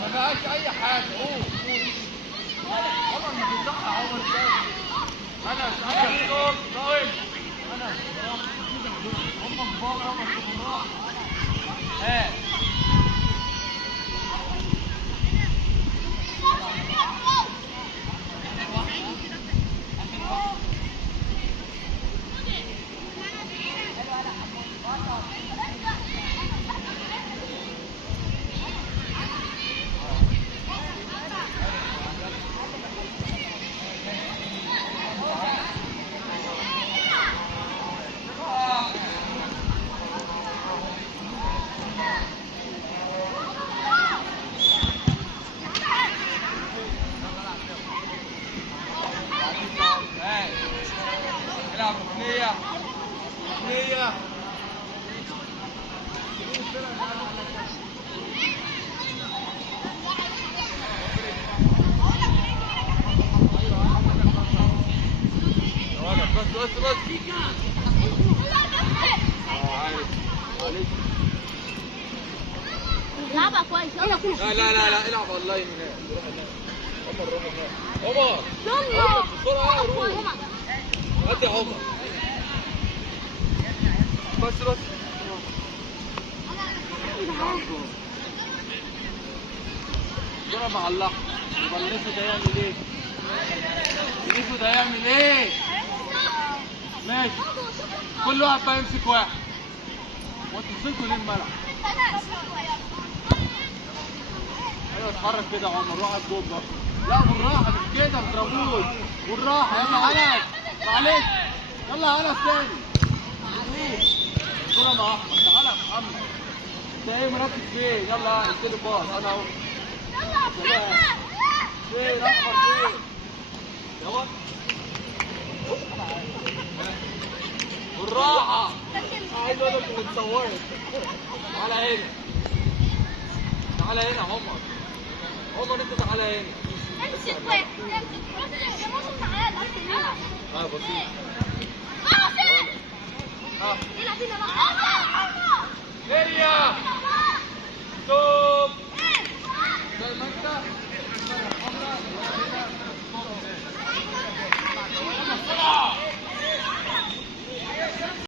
ما فيهاش اي حاجه. قول عمر ما بيصح عمر ازاي؟ انا صوت طيب انا هم كبار عمر بالراحه. ها العب ركنيه ركنيه. بس لعبها كويس. يلا كده. لا العب اونلاين هناك. روح هناك عمر يلا بسرعه روح. هات يا عمر بس ضرب على اللحم. يبلسه ده يعمل ايه؟ يبلسه ده يعمل ايه؟ ماشي كل واحد بقى يمسك واحد وتمسكوا ليه الملعب. ايوه اتحرك كده يا عمر. روح على الجول بقى. لا بالراحه مش كده ما تضربوش. بالراحه. يلا انس معلش. يلا انس تاني. الكوره مع احمد. تعالى يا محمد. انت ايه مركز فين؟ يلا اديله باص. انا اهو. فين احمد فين؟ يلا بالراحه. عايز اقول لك انك اتصورت. تعالى هنا. تعالى هنا عمر. عمر انت تعالى هنا. امسك واحد. امسك يا موسم. تعالى. بسيط. العب هنا بقى.